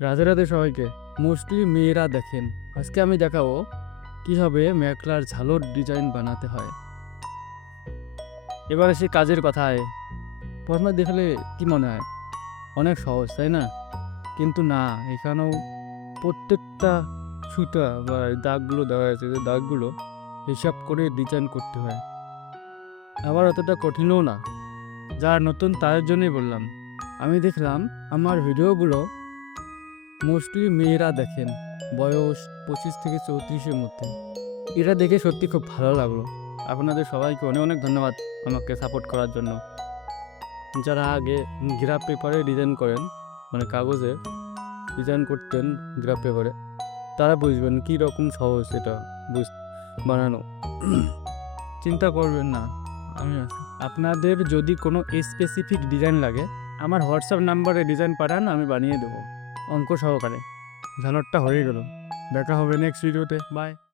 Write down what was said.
রাধে রাধে সবাইকে। মোস্টলি মেয়েরা দেখেন। আজকে আমি দেখাবো কীভাবে মেখলার ঝালর ডিজাইন বানাতে হয়। এবার সে কাজের কথায়। প্রথমে দেখলে কি মনে হয়? অনেক সহজ, তাই না? কিন্তু না, এখানেও প্রত্যেকটা সুতা বা দাগগুলো দেওয়া আছে যে দাগগুলো হিসাব করে ডিজাইন করতে হয়। আবার অতটা কঠিনও না। যারা নতুন তাদের জন্যই বললাম। আমি দেখলাম আমার ভিডিওগুলো মোস্টলি মেয়েরা দেখেন বয়স পঁচিশ থেকে চৌত্রিশের মধ্যে। এটা দেখে সত্যি খুব ভালো লাগল। আপনাদের সবাইকে অনেক অনেক ধন্যবাদ আমাকে সাপোর্ট করার জন্য। যারা আগে গ্রাফ পেপারে ডিজাইন করেন মানে কাগজে ডিজাইন করতেন গ্রাফ পেপারে তারা বুঝবেন কী রকম সহজ এটা বুঝ বানানো। চিন্তা করবেন না, আমি আপনাদের যদি কোনো স্পেসিফিক ডিজাইন লাগে, আমার হোয়াটসঅ্যাপ নাম্বারে ডিজাইন পাঠান, আমি বানিয়ে দেবো। অঙ্ক সহকারে। ঝালরটা হয়ে গেল। দেখা হবে নেক্সট ভিডিওতে বাই